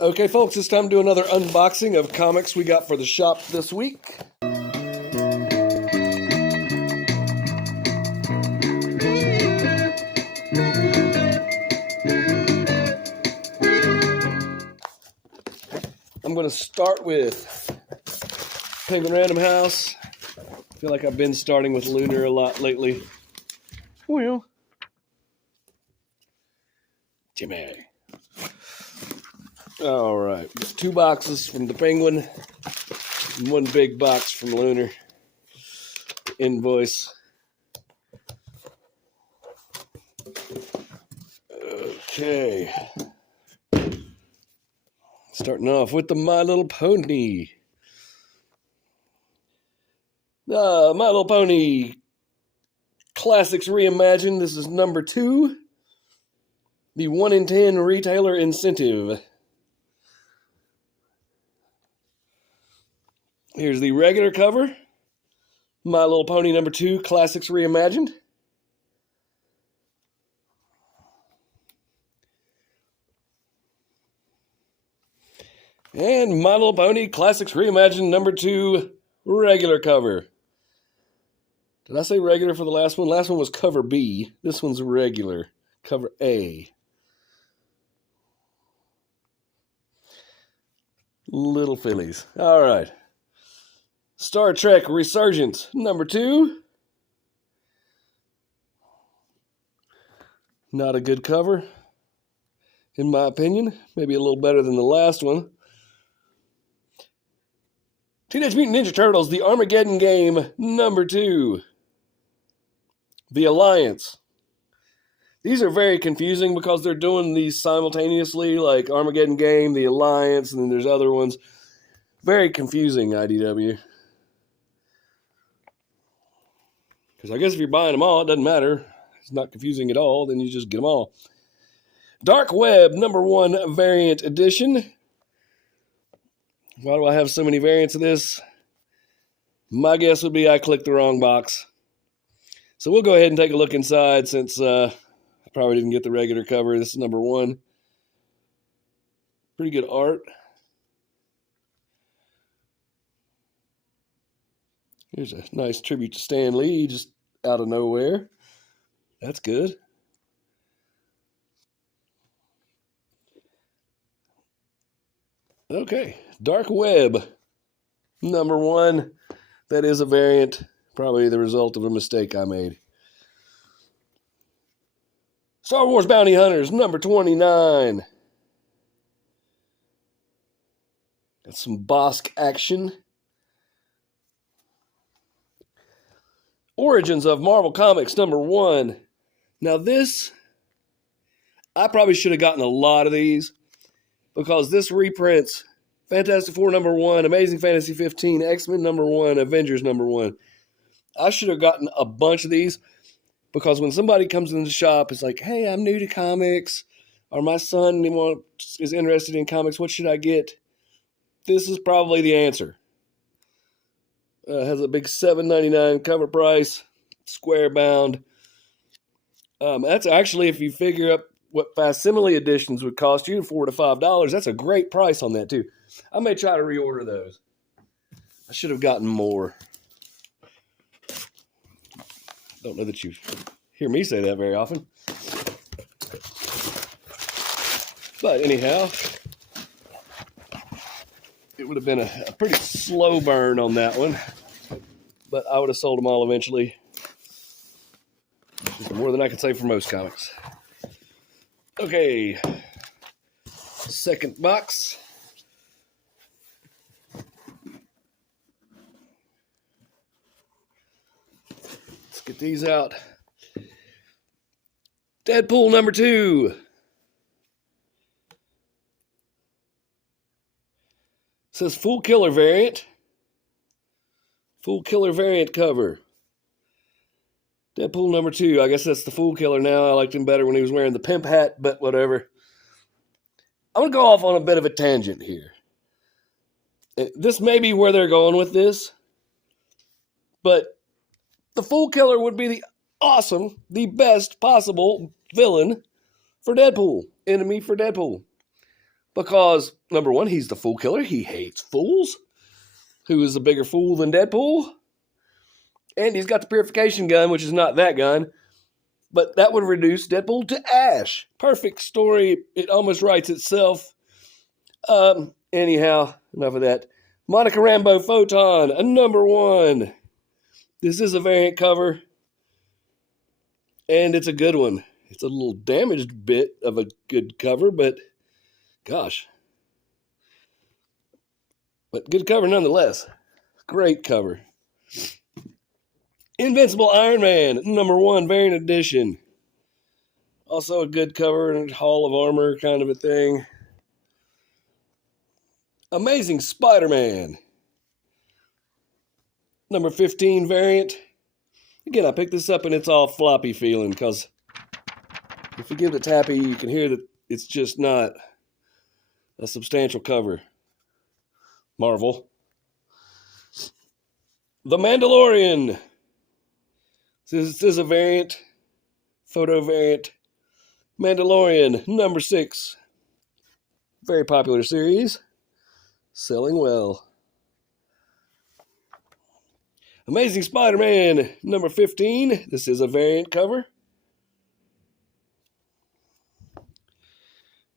Okay, folks, it's time to do another unboxing of comics we got for the shop this week. I'm going to start with Penguin Random House. I feel like I've been starting with Lunar a lot lately. Well, Jimmy. All right, 2 boxes from the Penguin and 1 big box from Lunar. Invoice. Okay. Starting off with the My Little Pony. My Little Pony Classics Reimagined. This is number 2. The 1 in 10 retailer incentive. Here's the regular cover. My Little Pony number 2 Classics Reimagined. And My Little Pony Classics Reimagined number 2 regular cover. Did I say regular for the last one? Last one was cover B. This one's regular. Cover A. Little Fillies. All right. Star Trek Resurgence number 2. Not a good cover, in my opinion. Maybe a little better than the last one. Teenage Mutant Ninja Turtles, The Armageddon Game number 2. The Alliance. These are very confusing because they're doing these simultaneously, like Armageddon Game, The Alliance, and then there's other ones. Very confusing, IDW. Because I guess if you're buying them all, it doesn't matter. It's not confusing at all. Then you just get them all. Dark Web number 1 variant edition. Why do I have so many variants of this? My guess would be I clicked the wrong box. So we'll go ahead and take a look inside since I probably didn't get the regular cover. This is number 1. Pretty good art. Here's a nice tribute to Stan Lee, just out of nowhere. That's good. Okay, Dark Web, number 1. That is a variant, probably the result of a mistake I made. Star Wars Bounty Hunters, number 29. Got some Bosk action. Origins of Marvel Comics, number 1. Now this, I probably should have gotten a lot of these because this reprints Fantastic Four number 1, Amazing Fantasy 15, X-Men number 1, Avengers number 1. I should have gotten a bunch of these because when somebody comes in the shop, it's like, hey, I'm new to comics, or my son is interested in comics, what should I get? This is probably the answer. Has a big $7.99 cover price, square bound. That's actually, if you figure up what facsimile editions would cost you, $4 to $5, that's a great price on that too. I may try to reorder those. I should have gotten more. Don't know that you hear me say that very often. But anyhow, it would have been a pretty slow burn on that one. But I would have sold them all eventually. More than I can say for most comics. Okay. Second box. Let's get these out. Deadpool number 2. Says Fool Killer variant. Fool Killer variant cover. Deadpool number 2. I guess that's the Fool Killer now. I liked him better when he was wearing the pimp hat, but whatever. I'm going to go off on a bit of a tangent here. This may be where they're going with this, but the Fool Killer would be the best possible villain for Deadpool. Enemy for Deadpool. Because, number one, he's the fool killer. He hates fools. Who is a bigger fool than Deadpool? And he's got the purification gun, which is not that gun. But that would reduce Deadpool to ash. Perfect story. It almost writes itself. Anyhow, enough of that. Monica Rambeau Photon, a number one. This is a variant cover. And it's a good one. It's a little damaged bit of a good cover, but gosh. But good cover nonetheless. Great cover. Invincible Iron Man, number one, variant edition. Also a good cover and Hall of Armor kind of a thing. Amazing Spider-Man, number 15 variant. Again, I picked this up and it's all floppy feeling because if you give it a tappy, you can hear that it's just not a substantial cover. Marvel. The Mandalorian. This is a variant, photo variant. Mandalorian, number 6. Very popular series. Selling well. Amazing Spider-Man, number 15. This is a variant cover.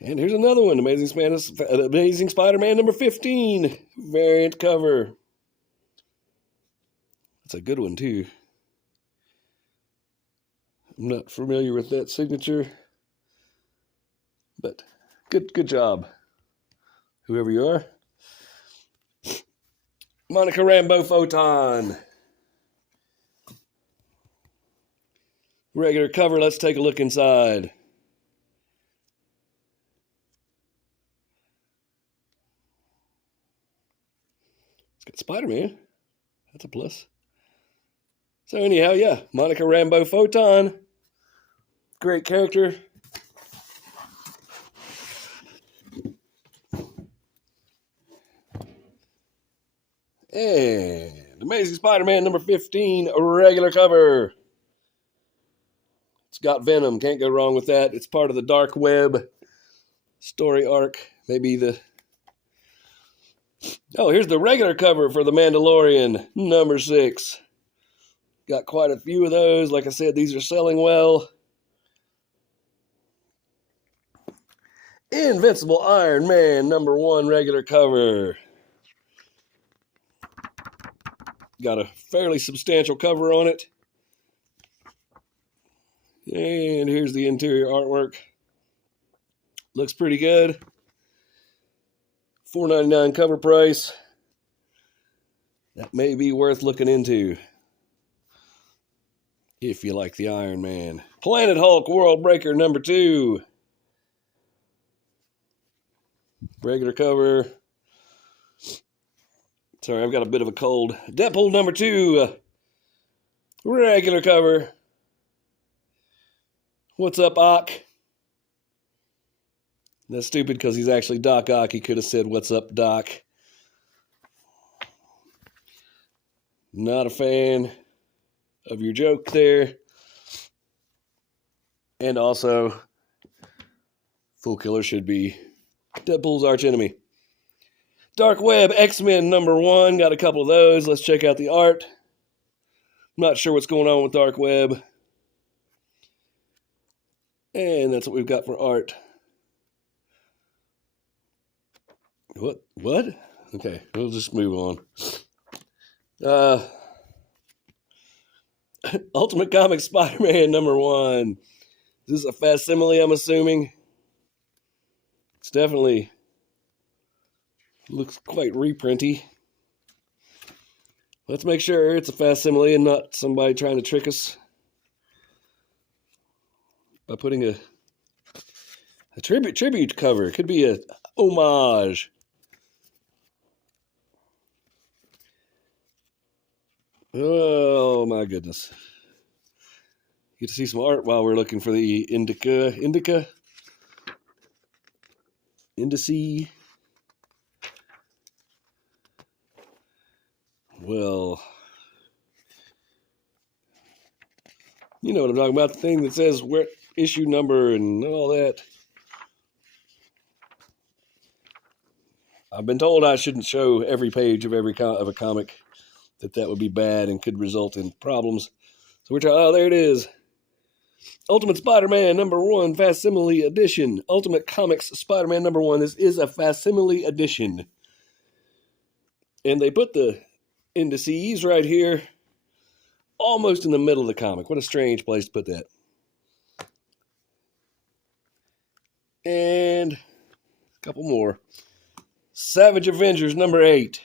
And here's another one, Amazing Spider-Man number 15. Variant cover. It's a good one, too. I'm not familiar with that signature. But good job, whoever you are. Monica Rambeau Photon. Regular cover, let's take a look inside. It's got Spider-Man. That's a plus. So anyhow, yeah, Monica Rambeau Photon. Great character. And Amazing Spider-Man number 15, a regular cover. It's got Venom. Can't go wrong with that. It's part of the Dark Web story arc. Maybe the... Oh, here's the regular cover for The Mandalorian, number 6. Got quite a few of those. Like I said, these are selling well. Invincible Iron Man, number 1, regular cover. Got a fairly substantial cover on it. And here's the interior artwork. Looks pretty good. $4.99 cover price. That may be worth looking into if you like the Iron Man. Planet Hulk World Breaker number 2. Regular cover. Sorry, I've got a bit of a cold. Deadpool number 2. Regular cover. What's up, Ock? That's stupid because he's actually Doc Ock. He could have said, "What's up, Doc?" Not a fan of your joke there. And also, Fool Killer should be Deadpool's archenemy. Dark Web X-Men number 1. Got a couple of those. Let's check out the art. I'm not sure what's going on with Dark Web. And that's what we've got for art. What? Okay, we'll just move on. Ultimate Comics Spider-Man number 1. This is a facsimile, I'm assuming. It's definitely looks quite reprinty. Let's make sure it's a facsimile and not somebody trying to trick us by putting a tribute cover. It could be a homage. Oh my goodness. Get to see some art while we're looking for the indice. Well, you know what I'm talking about, the thing that says where issue number and all that. I've been told I shouldn't show every page of of a comic, that would be bad and could result in problems. So we're trying. Oh, there it is. Ultimate Spider-Man #1 Facsimile Edition. Ultimate Comics Spider-Man #1. This is a facsimile edition. And they put the indices right here, almost in the middle of the comic. What a strange place to put that. And a couple more. Savage Avengers #8.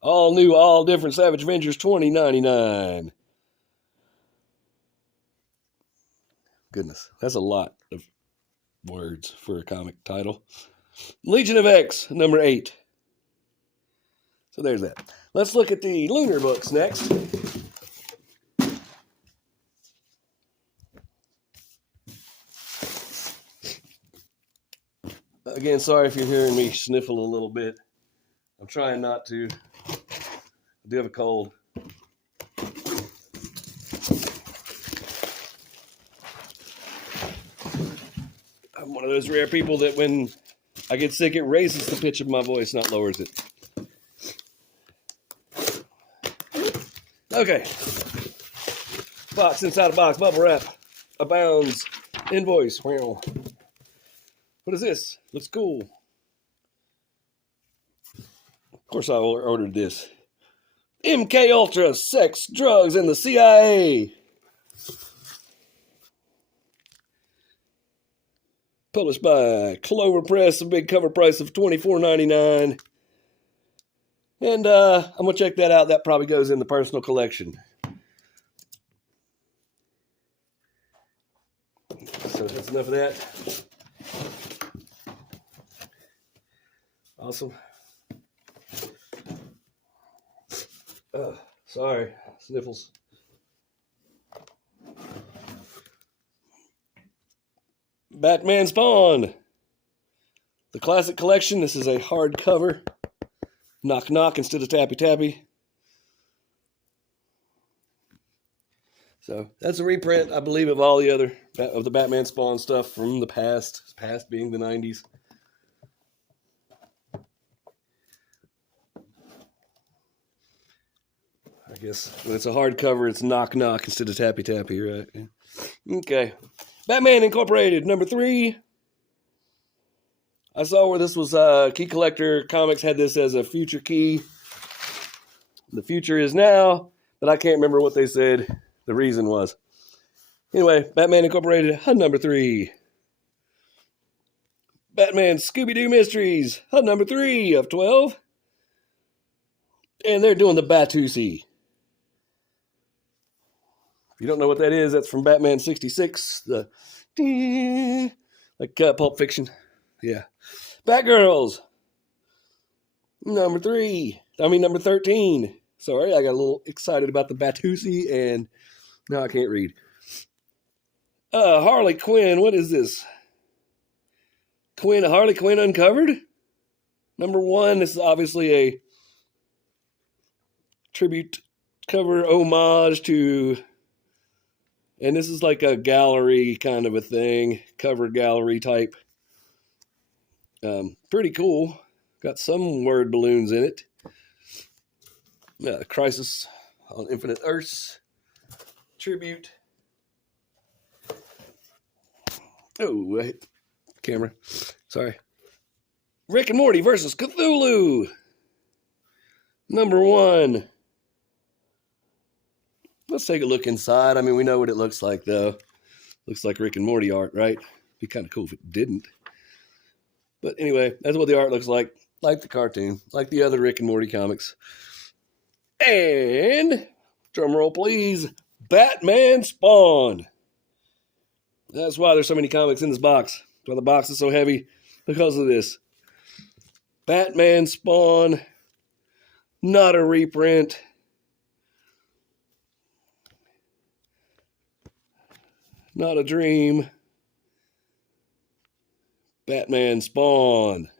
All new, all different Savage Avengers, $20.99. Goodness, that's a lot of words for a comic title. Legion of X #8. So there's that. Let's look at the Lunar books next. Again, sorry if you're hearing me sniffle a little bit. I'm trying not to. I do have a cold. I'm one of those rare people that when I get sick, it raises the pitch of my voice, not lowers it. Okay. Box inside a box, bubble wrap abounds. Invoice. Wow. What is this? Looks cool. Of course I ordered this. MK Ultra, Sex, Drugs, and the CIA. Published by Clover Press, a big cover price of $24.99. And I'm going to check that out. That probably goes in the personal collection. So that's enough of that. Awesome. Sorry, sniffles. Batman Spawn. The classic collection. This is a hardcover. Knock knock instead of tappy tappy. So that's a reprint, I believe, of all the other of the Batman Spawn stuff from the past. Past being the 90s. I guess when it's a hardcover, it's knock knock instead of tappy tappy, right? Okay. Batman Incorporated #3. I saw where this was Key Collector Comics had this as a future key. The future is now, but I can't remember what they said the reason was. Anyway, Batman Incorporated #3. Batman Scooby-Doo Mysteries #3 of 12. And they're doing the Batusi. If you don't know what that is, that's from Batman 66. The like Pulp Fiction. Yeah. Batgirls. Number 13. Sorry, I got a little excited about the Batusi and now I can't read. Harley Quinn. What is this? Harley Quinn Uncovered? #1. This is obviously a tribute cover homage to, and this is like a gallery kind of a thing, cover gallery type. Pretty cool. Got some word balloons in it. Crisis on Infinite Earths tribute. Oh, I hit the camera. Sorry. Rick and Morty versus Cthulhu. #1. Let's take a look inside. I mean, we know what it looks like, though. Looks like Rick and Morty art, right? Be kind of cool if it didn't. But anyway, that's what the art looks like the cartoon, like the other Rick and Morty comics. And, drum roll please, Batman Spawn. That's why there's so many comics in this box. That's why the box is so heavy, because of this. Batman Spawn, not a reprint. Not a dream. Batman Spawn.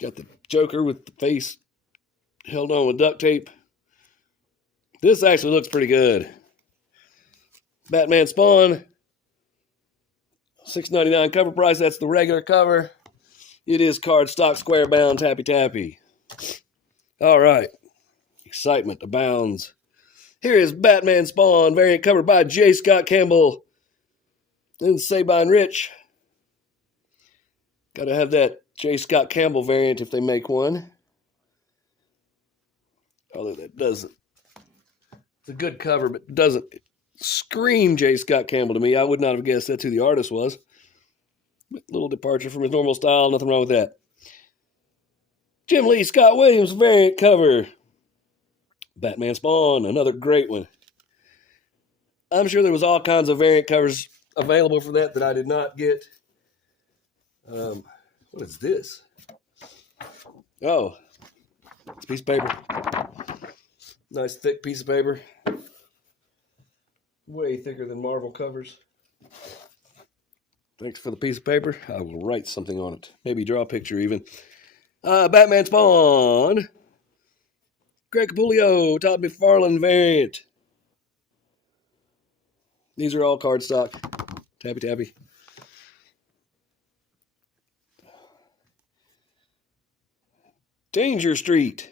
Got the Joker with the face held on with duct tape. This actually looks pretty good. Batman Spawn. $6.99 cover price. That's the regular cover. It is cardstock, square bound, tappy tappy. All right. Excitement abounds. Here is Batman Spawn, variant cover by J. Scott Campbell and Sabine Rich. Got to have that J. Scott Campbell variant if they make one. Although that doesn't. It's a good cover, but it doesn't scream J. Scott Campbell to me. I would not have guessed that's who the artist was. But a little departure from his normal style. Nothing wrong with that. Jim Lee Scott Williams variant cover. Batman Spawn, another great one. I'm sure there was all kinds of variant covers available for that I did not get. What is this? Oh, it's a piece of paper. Nice thick piece of paper. Way thicker than Marvel covers. Thanks for the piece of paper. I will write something on it. Maybe draw a picture even. Batman Spawn. Greg Capullo, Todd McFarlane variant. These are all cardstock. Tappy tappy. Danger Street.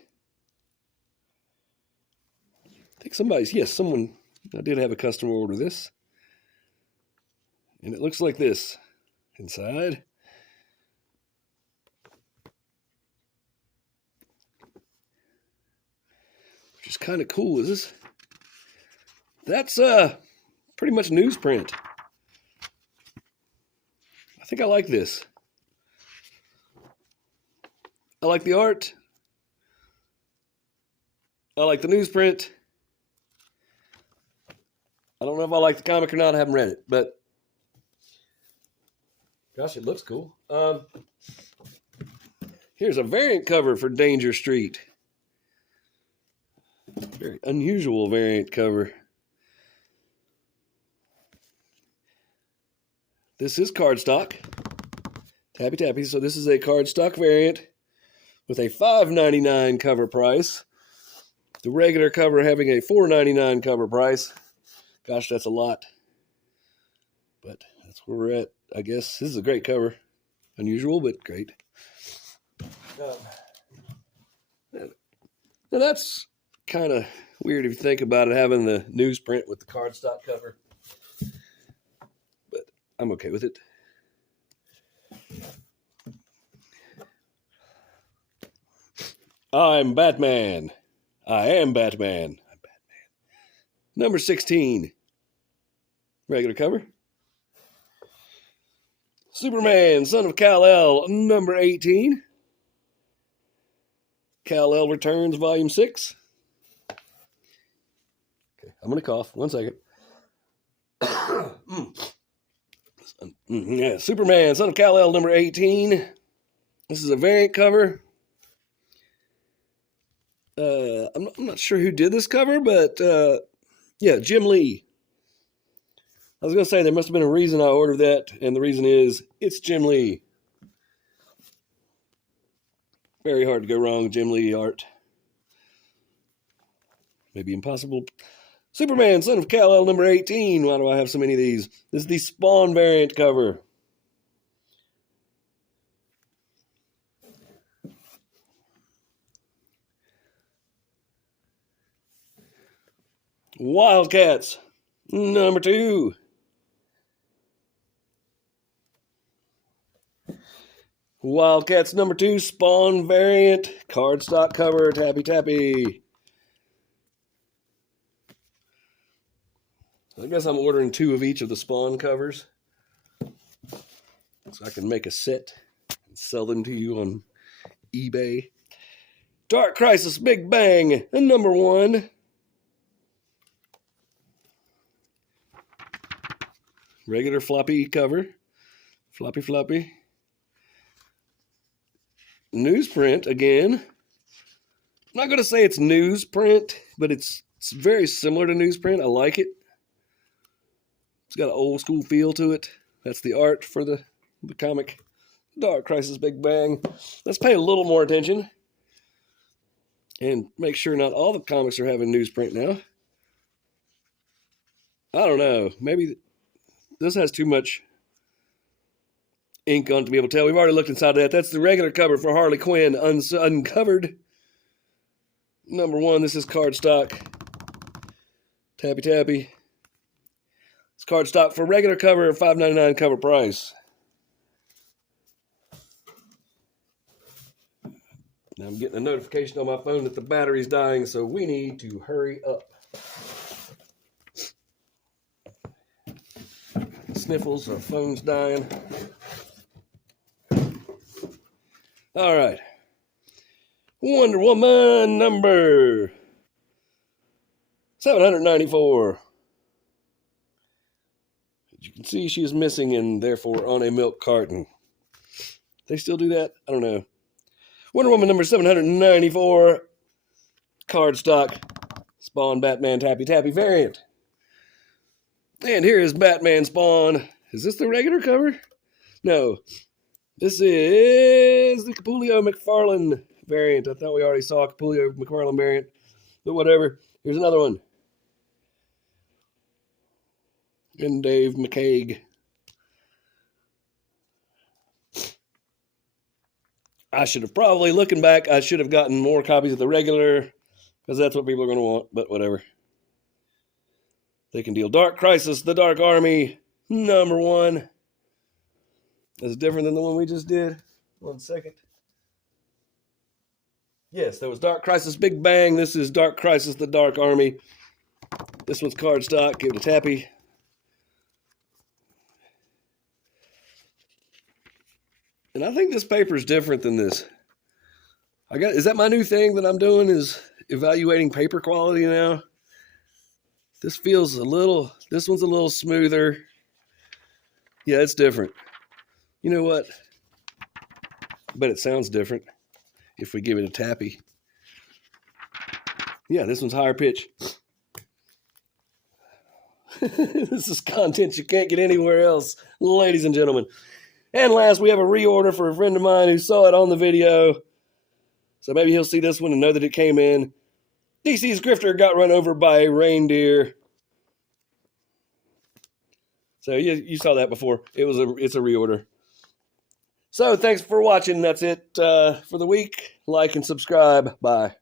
I think someone, I did have a customer order this. And it looks like this inside. Which is kind of cool. That's pretty much newsprint. I think I like this. I like the art. I like the newsprint. I don't know if I like the comic or not. I haven't read it, but gosh, it looks cool. Here's a variant cover for Danger Street. Very unusual variant cover. This is cardstock. Tappy tappy. So this is a cardstock variant with a $5.99 cover price. The regular cover having a $4.99 cover price. Gosh, that's a lot. But that's where we're at, I guess. This is a great cover. Unusual, but great. Now that's kind of weird if you think about it, having the newsprint with the cardstock cover. But I'm okay with it. I'm Batman. I am Batman. I'm Batman. Number 16. Regular cover. Superman, Son of Kal-El, number 18. Kal-El Returns, Volume 6. Okay, I'm going to cough. 1 second. Yeah, Superman, Son of Kal-El, number 18. This is a variant cover. I'm not sure who did this cover, but yeah, Jim Lee. I was going to say there must have been a reason I ordered that, and the reason is it's Jim Lee. Very hard to go wrong with Jim Lee art. Maybe impossible. Superman, Son of Kal-El, number 18. Why do I have so many of these? This is the Spawn variant cover. Wildcats, number 2. Wildcats, number 2, Spawn variant, cardstock cover, tappy tappy. I guess I'm ordering 2 of each of the Spawn covers so I can make a set and sell them to you on eBay. Dark Crisis Big Bang, number 1. Regular floppy cover. Floppy. Newsprint again. I'm not going to say it's newsprint, but it's very similar to newsprint. I like it. It's got an old school feel to it. That's the art for the comic. Dark Crisis Big Bang. Let's pay a little more attention and make sure not all the comics are having newsprint now. I don't know. Maybe this has too much ink on it to be able to tell. We've already looked inside of that. That's the regular cover for Harley Quinn, uncovered. Number 1, this is cardstock. Tappy tappy. It's cardstock for regular cover, $5.99 cover price. Now I'm getting a notification on my phone that the battery's dying, so we need to hurry up. Sniffles, our phone's dying. All right. Wonder Woman number 794. As you can see, she is missing and therefore on a milk carton. They still do that? I don't know. Wonder Woman number 794. Cardstock. Spawn Batman Tappy Tappy variant. And here is Batman Spawn. Is this the regular cover? No. This is the Capullo McFarlane variant. I thought we already saw a Capullo McFarlane variant. But whatever. Here's another one. And Dave McCaig. I should have probably, looking back, I should have gotten more copies of the regular, because that's what people are going to want, but whatever. They can deal. Dark Crisis, The Dark Army, number 1. That's different than the one we just did. 1 second. Yes, that was Dark Crisis Big Bang. This is Dark Crisis, The Dark Army. This one's cardstock. Give it a tappy. And I think this paper is different than this. Is that my new thing that I'm doing, is evaluating paper quality now? This feels this one's a little smoother. Yeah, it's different. You know what? I bet it sounds different if we give it a tappy. Yeah, this one's higher pitch. This is content you can't get anywhere else, ladies and gentlemen. And last, we have a reorder for a friend of mine who saw it on the video. So maybe he'll see this one and know that it came in. DC's Grifter got run over by a reindeer. So you saw that before. It's a reorder. So thanks for watching. That's it for the week. Like and subscribe. Bye.